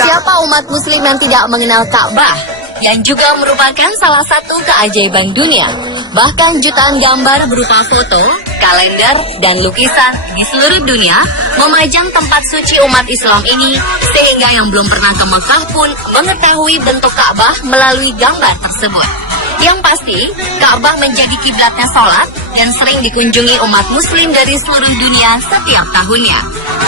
Siapa umat muslim yang tidak mengenal Ka'bah, yang juga merupakan salah satu keajaiban dunia? Bahkan jutaan gambar berupa foto, kalender, dan lukisan di seluruh dunia memajang tempat suci umat Islam ini, sehingga yang belum pernah ke Mekah pun mengetahui bentuk Ka'bah melalui gambar tersebut. Yang pasti, Ka'bah menjadi kiblatnya sholat dan sering dikunjungi umat muslim dari seluruh dunia setiap tahunnya,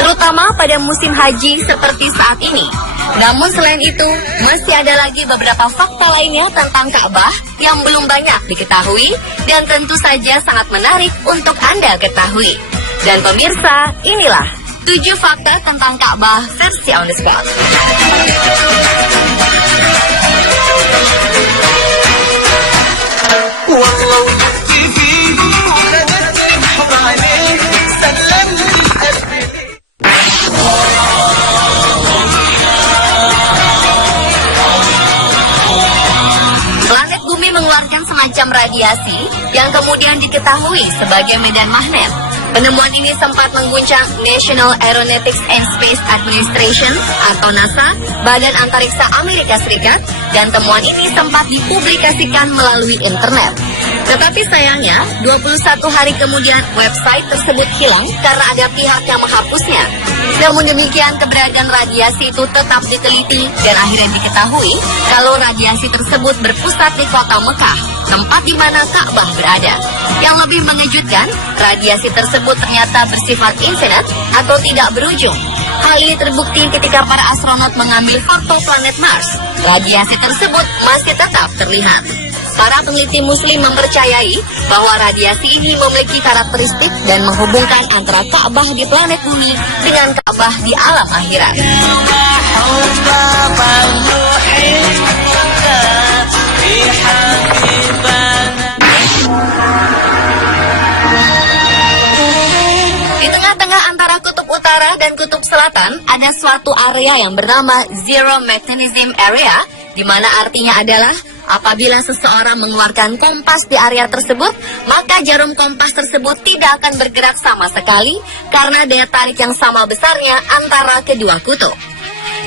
terutama pada musim haji seperti saat ini. Namun selain itu, masih ada lagi beberapa fakta lainnya tentang Ka'bah yang belum banyak diketahui dan tentu saja sangat menarik untuk Anda ketahui. Dan pemirsa, inilah 7 fakta tentang Ka'bah versi on the spot. Planet bumi mengeluarkan semacam radiasi yang kemudian diketahui sebagai medan magnet. Penemuan ini sempat mengguncang National Aeronautics and Space Administration atau NASA, Badan Antariksa Amerika Serikat, dan temuan ini sempat dipublikasikan melalui internet. Tetapi sayangnya, 21 hari kemudian website tersebut hilang karena ada pihak yang menghapusnya. Namun demikian, keberadaan radiasi itu tetap diteliti dan akhirnya diketahui kalau radiasi tersebut berpusat di kota Mekah, tempat di mana Ka'bah berada. Yang lebih mengejutkan, radiasi tersebut ternyata bersifat infinite atau tidak berujung. Hal ini terbukti ketika para astronot mengambil foto planet Mars. Radiasi tersebut masih tetap terlihat. Para peneliti muslim mempercayai bahwa radiasi ini memiliki karakteristik dan menghubungkan antara Ka'bah di planet bumi dengan Ka'bah di alam akhirat. Di tengah-tengah antara kutub utara dan kutub selatan ada suatu area yang bernama Zero Magnetism Area, di mana artinya adalah apabila seseorang mengeluarkan kompas di area tersebut, maka jarum kompas tersebut tidak akan bergerak sama sekali karena daya tarik yang sama besarnya antara kedua kutub.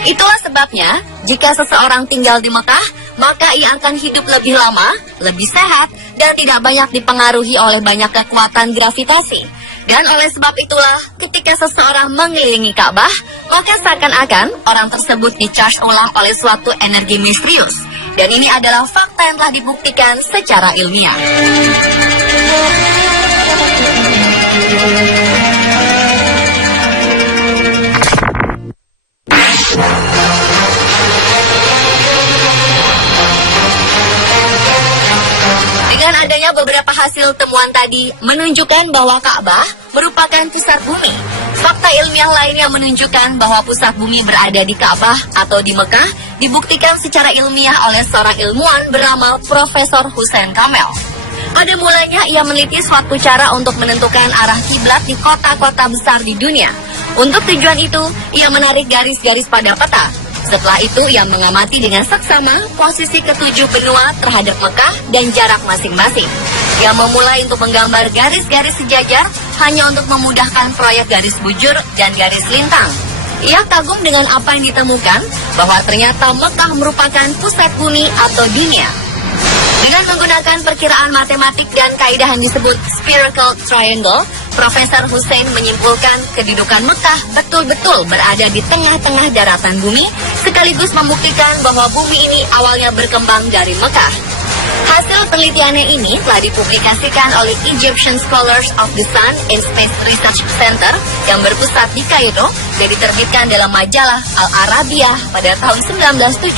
Itulah sebabnya, jika seseorang tinggal di Mekah, maka ia akan hidup lebih lama, lebih sehat, dan tidak banyak dipengaruhi oleh banyak kekuatan gravitasi. Dan oleh sebab itulah, ketika seseorang mengelilingi Ka'bah, maka seakan-akan orang tersebut di-charge ulang oleh suatu energi misterius. Dan ini adalah fakta yang telah dibuktikan secara ilmiah. Dengan adanya beberapa hasil temuan tadi menunjukkan bahwa Ka'bah merupakan pusat bumi. Fakta ilmiah lainnya menunjukkan bahwa pusat bumi berada di Ka'bah atau di Mekah dibuktikan secara ilmiah oleh seorang ilmuwan bernama Profesor Hussein Kamel. Pada mulanya ia meneliti suatu cara untuk menentukan arah kiblat di kota-kota besar di dunia. Untuk tujuan itu, ia menarik garis-garis pada peta. Setelah itu, ia mengamati dengan seksama posisi ketujuh benua terhadap Mekah dan jarak masing-masing. Ia memulai untuk menggambar garis-garis sejajar hanya untuk memudahkan proyek garis bujur dan garis lintang. Ia kagum dengan apa yang ditemukan, bahwa ternyata Mekah merupakan pusat bumi atau dunia. Dengan menggunakan perkiraan matematik dan kaidah yang disebut spherical triangle, Profesor Hussein menyimpulkan kedudukan Mekah betul-betul berada di tengah-tengah daratan bumi, sekaligus membuktikan bahwa bumi ini awalnya berkembang dari Mekah. Hasil penelitiannya ini telah dipublikasikan oleh Egyptian Scholars of the Sun and Space Research Center yang berpusat di Kairo dan diterbitkan dalam majalah Al-Arabiyah pada tahun 1978.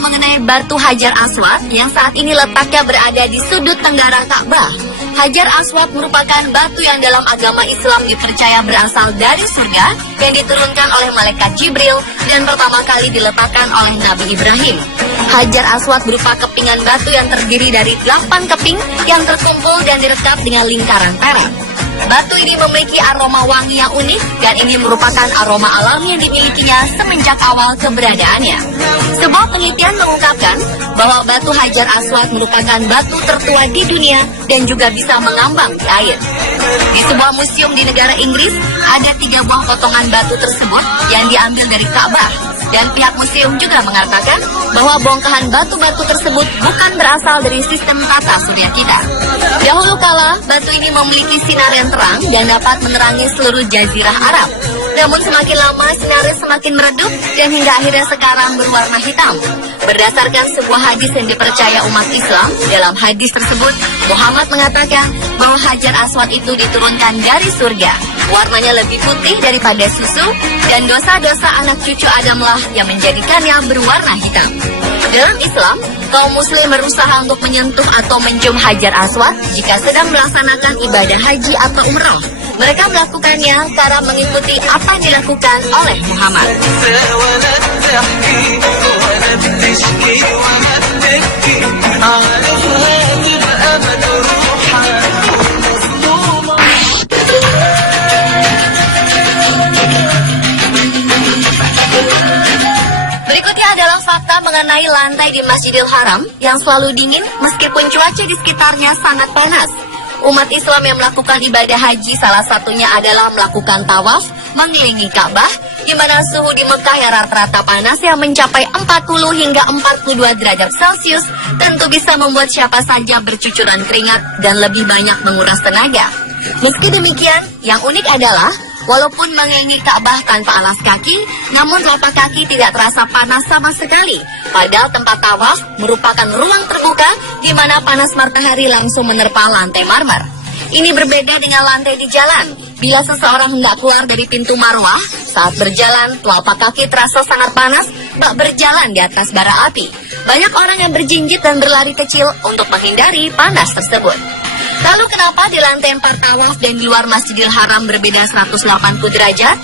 Mengenai batu Hajar Aswad yang saat ini letaknya berada di sudut tenggara Ka'bah. Hajar Aswad merupakan batu yang dalam agama Islam dipercaya berasal dari surga yang diturunkan oleh malaikat Jibril dan pertama kali diletakkan oleh Nabi Ibrahim. Hajar Aswad berupa kepingan batu yang terdiri dari 8 keping yang terkumpul dan direkat dengan lingkaran perak. Batu ini memiliki aroma wangi yang unik dan ini merupakan aroma alami yang dimilikinya semenjak awal keberadaannya. Sebuah penelitian mengungkapkan bahwa batu Hajar Aswad merupakan batu tertua di dunia dan juga bisa mengambang di air. Di sebuah museum di negara Inggris, ada 3 buah potongan batu tersebut yang diambil dari Ka'bah. Dan pihak museum juga mengatakan bahwa bongkahan batu-batu tersebut bukan berasal dari sistem tata surya kita. Dahulu kala, batu ini memiliki sinar yang terang dan dapat menerangi seluruh jazirah Arab. Namun semakin lama sinarnya semakin meredup dan hingga akhirnya sekarang berwarna hitam. Berdasarkan sebuah hadis yang dipercaya umat Islam, dalam hadis tersebut Muhammad mengatakan bahwa Hajar Aswad itu diturunkan dari surga. Warnanya lebih putih daripada susu dan dosa-dosa anak cucu Adamlah yang menjadikannya berwarna hitam. Dalam Islam, kaum muslim berusaha untuk menyentuh atau mencium Hajar Aswad jika sedang melaksanakan ibadah haji atau umrah. Mereka melakukannya karena mengikuti apa yang dilakukan oleh Muhammad. Berikutnya adalah fakta mengenai lantai di Masjidil Haram yang selalu dingin meskipun cuaca di sekitarnya sangat panas. Umat Islam yang melakukan ibadah haji salah satunya adalah melakukan tawaf mengelilingi Ka'bah, di mana suhu di Mekah yang rata-rata panas yang mencapai 40 hingga 42 derajat Celcius tentu bisa membuat siapa saja bercucuran keringat dan lebih banyak menguras tenaga. Meski demikian, yang unik adalah walaupun mengelilingi Ka'bah tanpa alas kaki, namun telapak kaki tidak terasa panas sama sekali. Padahal tempat tawaf merupakan ruang terbuka di mana panas matahari langsung menerpa lantai marmer. Ini berbeda dengan lantai di jalan. Bila seseorang hendak keluar dari pintu Marwah, saat berjalan telapak kaki terasa sangat panas bak berjalan di atas bara api. Banyak orang yang berjinjit dan berlari kecil untuk menghindari panas tersebut. Lalu kenapa di lantai 4 tawaf dan di luar Masjidil Haram berbeda 180 derajat?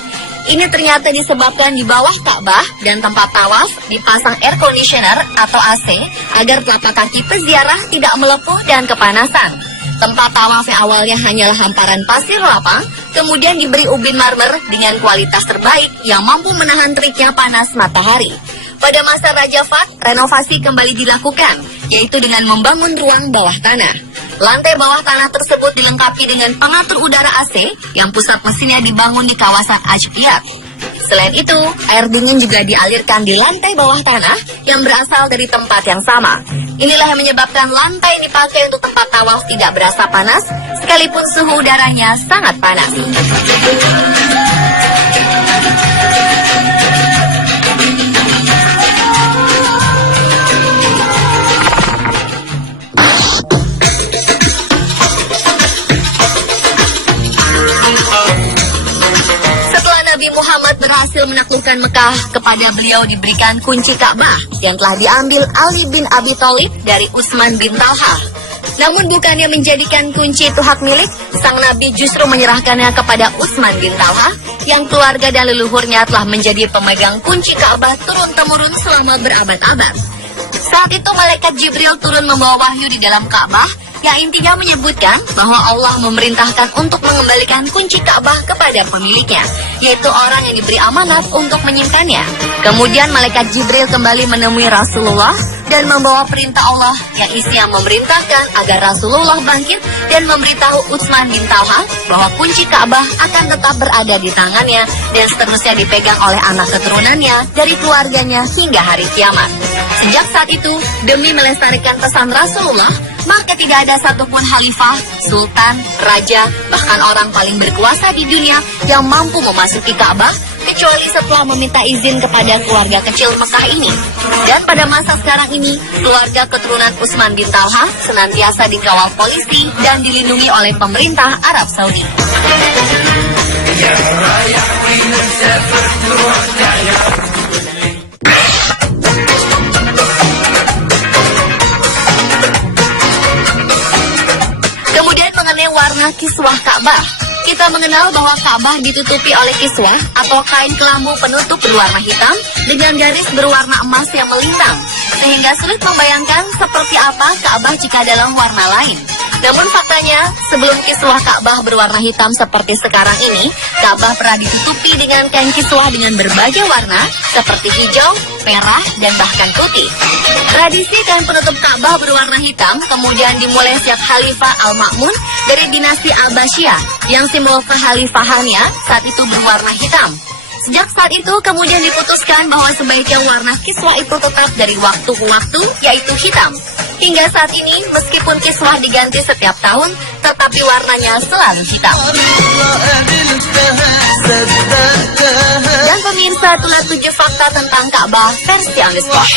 Ini ternyata disebabkan di bawah Ka'bah dan tempat tawaf dipasang air conditioner atau AC agar telapak kaki peziarah tidak melepuh dan kepanasan. Tempat tawaf yang awalnya hanyalah hamparan pasir lapang, kemudian diberi ubin marmer dengan kualitas terbaik yang mampu menahan teriknya panas matahari. Pada masa Raja Fat, renovasi kembali dilakukan, yaitu dengan membangun ruang bawah tanah. Lantai bawah tanah tersebut dilengkapi dengan pengatur udara AC yang pusat mesinnya dibangun di kawasan Ajqiyat. Selain itu, air dingin juga dialirkan di lantai bawah tanah yang berasal dari tempat yang sama. Inilah yang menyebabkan lantai yang dipakai untuk tempat tawaf tidak berasa panas, sekalipun suhu udaranya sangat panas. Muhammad berhasil menaklukkan Mekah, kepada beliau diberikan kunci Ka'bah yang telah diambil Ali bin Abi Thalib dari Utsman bin Talha. Namun bukannya menjadikan kunci itu hak milik, sang Nabi justru menyerahkannya kepada Utsman bin Talha yang keluarga dan leluhurnya telah menjadi pemegang kunci Ka'bah turun-temurun selama berabad-abad. Saat itu malaikat Jibril turun membawa wahyu di dalam Ka'bah yang intinya menyebutkan bahwa Allah memerintahkan untuk mengembalikan kunci Ka'bah kepada pemiliknya, yaitu orang yang diberi amanat untuk menyimpannya. Kemudian malaikat Jibril kembali menemui Rasulullah dan membawa perintah Allah yang isinya memerintahkan agar Rasulullah bangkit dan memberitahu Utsman bin Talha bahwa kunci Ka'bah akan tetap berada di tangannya dan seterusnya dipegang oleh anak keturunannya dari keluarganya hingga hari kiamat. Sejak saat itu, demi melestarikan pesan Rasulullah, maka tidak ada satupun khalifah, sultan, raja, bahkan orang paling berkuasa di dunia yang mampu memasuki Ka'bah kecuali setelah meminta izin kepada keluarga kecil Mekah ini. Dan pada masa sekarang ini, keluarga keturunan Utsman bin Talha senantiasa dikawal polisi dan dilindungi oleh pemerintah Arab Saudi. Kemudian mengenai warna kiswah Ka'bah. Kita mengenal bahwa Ka'bah ditutupi oleh kiswah atau kain kelambu penutup berwarna hitam dengan garis berwarna emas yang melintang. sehingga sulit membayangkan seperti apa Ka'bah jika dalam warna lain. Namun faktanya, sebelum kiswah Ka'bah berwarna hitam seperti sekarang ini, Ka'bah pernah ditutupi dengan kain kiswah dengan berbagai warna, seperti hijau, merah, dan bahkan putih. Tradisi kain penutup Ka'bah berwarna hitam kemudian dimulai sejak Khalifah Al-Ma'mun dari dinasti Abbasiyah, yang simbol kekhalifahannya saat itu berwarna hitam. Sejak saat itu kemudian diputuskan bahwa sebaiknya warna kiswah itu tetap dari waktu ke waktu, yaitu hitam. Hingga saat ini, meskipun kiswah diganti setiap tahun, tetapi warnanya selalu hitam. Dan pemirsa, itulah 7 fakta tentang Ka'bah versi on the spot.